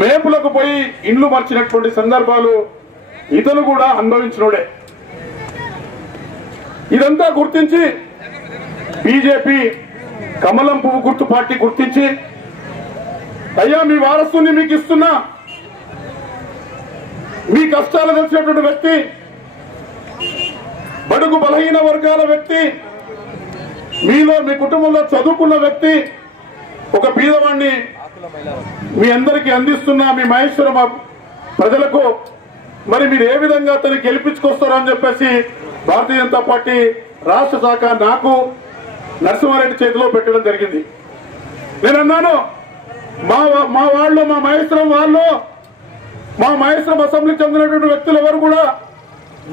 మేపులకు పోయి ఇండ్లు మార్చినటువంటి సందర్భాలు ఇతను కూడా అనుభవించినోడే. ఇదంతా గుర్తించి బీజేపీ కమలం పువ్వు గుర్తు పార్టీ గుర్తించి అయ్యా మీ వారసుని మీకు ఇస్తున్నా. మీ కష్టాలు తెలిసినటువంటి వ్యక్తి బడుగు బలహీన వర్గాల వ్యక్తి మీలో మీ కుటుంబంలో చదువుకున్న వ్యక్తి ఒక బీదవాణ్ణి మీ అందరికీ అందిస్తున్న మీ మహేశ్వరం ప్రజలకు మరి మీరు ఏ విధంగా అతను గెలిపించుకొస్తారని అని చెప్పేసి భారతీయ జనతా పార్టీ రాష్ట్ర శాఖ నాకు నరసింహారెడ్డి చేతిలో పెట్టడం జరిగింది. నేను అన్నాను మా మా వాళ్ళు మా మహేశ్వరం వాళ్ళు మా మహేశ్వరం అసెంబ్లీకి చెందినటువంటి వ్యక్తులు ఎవరు కూడా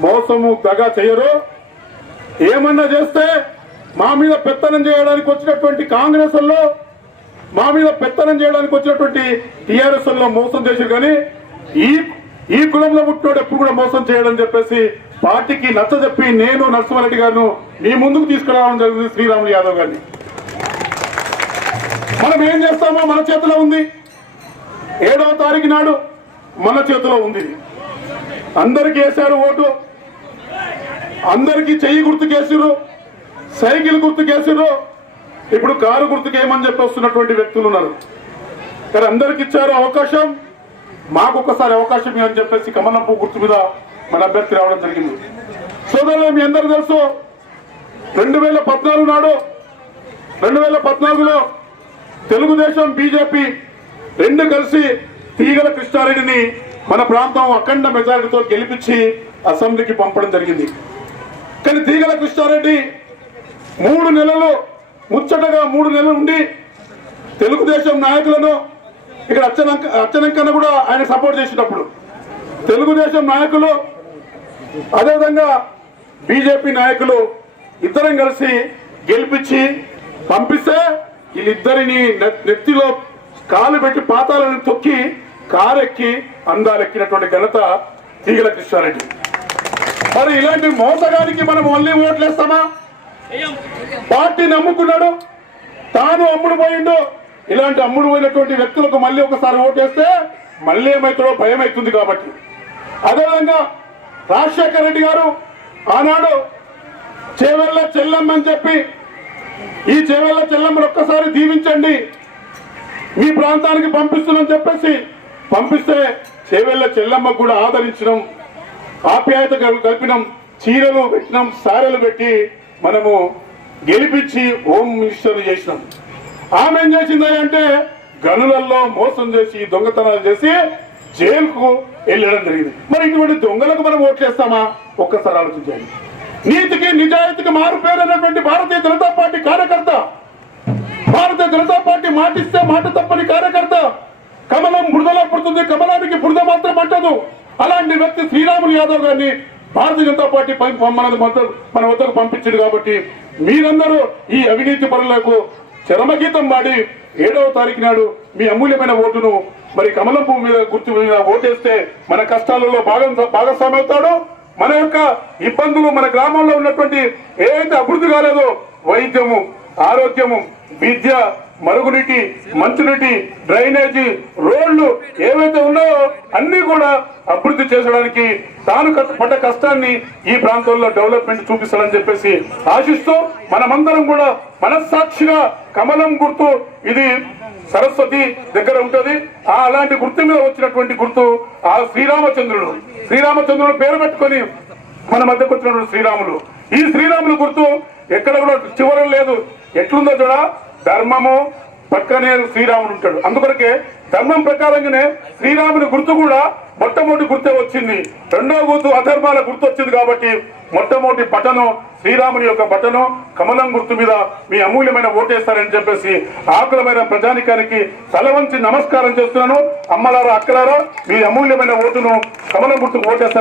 మోసము దగా చేయరు. ఏమన్నా చేస్తే మా మీద పెత్తనం చేయడానికి వచ్చినటువంటి కాంగ్రెస్లో మా మీద పెత్తనం చేయడానికి వచ్చినటువంటి టిఆర్ఎస్ మోసం చేశారు కానీ ఈ ఈ కులంలో పుట్టినోడు ఎప్పుడు కూడా మోసం చేయడం చెప్పేసి పార్టీకి నచ్చ చెప్పి నేను నరసింహారెడ్డి గారు మీ ముందుకు తీసుకురావడం జరిగింది శ్రీరాములు యాదవ్ గారిని. మనం ఏం చేస్తామో మన చేతిలో ఉంది. ఏడవ తారీఖు నాడు మన చేతిలో ఉంది. అందరికి వేశారు ఓటు. అందరికి చెయ్యి గుర్తుకేసారు సైకిల్ గుర్తుకేసారు ఇప్పుడు కారు గుర్తుకు ఏమని చెప్పి వస్తున్నటువంటి వ్యక్తులు ఉన్నారు. కానీ అందరికి ఇచ్చారు అవకాశం. మాకు ఒక్కసారి అవకాశం ఇవ్వని చెప్పేసి కమలంపు గుర్తు మీద మన అభ్యర్థి రావడం జరిగింది. సోదరులు మీ అందరూ తెలుసు రెండు వేల పద్నాలుగు నాడు రెండు వేల పద్నాలుగులో తెలుగుదేశం బీజేపీ రెండు కలిసి తీగల కృష్ణారెడ్డిని మన ప్రాంతం అఖండ మెజారిటీతో గెలిపించి అసెంబ్లీకి పంపడం జరిగింది. కానీ తీగల కృష్ణారెడ్డి మూడు నెలలు ముచ్చటగా మూడు నెలలు ఉండి తెలుగుదేశం నాయకులను ఇక్కడ అచ్చనంక అచ్చనంకన్న కూడా ఆయన సపోర్ట్ చేసినప్పుడు తెలుగుదేశం నాయకులు అదేవిధంగా బీజేపీ నాయకులు ఇద్దరం కలిసి గెలిపించి పంపిస్తే వీళ్ళిద్దరిని నెత్తిలో కాలు పెట్టి పాతాలను తొక్కి కారెక్కి అందాలెక్కినటువంటి ఘనత తీగల కృష్ణారెడ్డి. మరి ఇలాంటి మోసగానికి మనం ఓన్లీ ఓట్లేస్తామా? పార్టీ నమ్ముకున్నాడు. తాను అమ్ముడు పోయిండు. ఇలాంటి అమ్ముడు పోయినటువంటి వ్యక్తులకు మళ్ళీ ఒకసారి ఓటేస్తే మళ్ళీ ఏమవుతుందో భయం అవుతుంది కాబట్టి. అదేవిధంగా రాజశేఖర రెడ్డి గారు ఆనాడు చేవెళ్ళ చెల్లమ్మ అని చెప్పి ఈ చేవెళ్ళ చెల్లమ్మను ఒక్కసారి దీవించండి. మీ ప్రాంతానికి పంపిస్తున్నాం చెప్పేసి పంపిస్తే చేవెళ్ళ చెల్లమ్మకు కూడా ఆదరించడం ఆప్యాయత కల్పినం చీరలు పెట్టినాం సారెలు పెట్టి మనము గెలిపించి హోమ్ మినిస్టర్ చేసినాం. ఆమె ఏం చేసింది అంటే గనులలో మోసం చేసి దొంగతనాలు చేసి జైలుకు వెళ్ళడం జరిగింది. మరి ఇటువంటి దొంగలకు మనం ఓట్లేస్తామా ఒక్కసారి ఆలోచించండి. నీతికి నిజాయితీకి మారు పేరైనటువంటి భారతీయ జనతా పార్టీ కార్యకర్త భారతీయ జనతా పార్టీ మాటిస్తే మాట తప్పని కార్యకర్త కమలం బురదలో పుడుతుంది. కమలానికి బురద మాత్రం పట్టదు. అలాంటి వ్యక్తి శ్రీరాములు యాదవ్ గారిని భారతీయ జనతా పార్టీ పై- మన మన వద్దకు పంపించింది కాబట్టి మీరందరూ ఈ అవినీతి పనులకు చరమగీతం పాడి ఏడవ తారీఖు నాడు మీ అమూల్యమైన ఓటును మరి కమలం భూమి మీద గుర్తు మీద ఓటేస్తే మన కష్టాలలో భాగం భాగస్వామి అవుతాడు మన యొక్క ఇబ్బందులు మన గ్రామంలో ఉన్నటువంటి ఏదైతే అభివృద్ధి కాలేదో వైద్యము ఆరోగ్యము విద్య మరుగునీటి మంచినీటి డ్రైనేజీ రోడ్లు ఏవైతే ఉన్నాయో అన్ని కూడా అభివృద్ధి చేసడానికి తాను పడ్డ కష్టాన్ని ఈ ప్రాంతంలో డెవలప్మెంట్ చూపిస్తాడని చెప్పేసి ఆశిస్తూ మనమందరం కూడా మనస్సాక్షిగా కమలం గుర్తు ఇది సరస్వతి దగ్గర ఉంటుంది. ఆ అలాంటి గుర్తు మీద వచ్చినటువంటి గుర్తు ఆ శ్రీరామచంద్రుడు. శ్రీరామచంద్రుడు పేరు పెట్టుకొని మన మధ్యకు వచ్చినటువంటి శ్రీరాములు. ఈ శ్రీరాములు గుర్తు ఎక్కడ కూడా చివరం లేదు. ఎట్లుందో చూడ? ధర్మము పక్కనే శ్రీరాముడు ఉంటాడు. అందుకొరకే ధర్మం ప్రకారంగానే శ్రీరాముని గుర్తు కూడా మొట్టమొదటి గుర్తే వచ్చింది. రెండో గుర్తు అధర్మాల గుర్తు వచ్చింది కాబట్టి మొట్టమొదటి బటను శ్రీరాముని యొక్క బటను కమలం గుర్తు మీద మీ అమూల్యమైన ఓటేస్తారని చెప్పేసి ఆకులమైన ప్రజానికానికి తల వంచి నమస్కారం చేస్తున్నాను. అమ్మలారా అక్కలారా మీ అమూల్యమైన ఓటును కమలం గుర్తుకు ఓటేస్తారు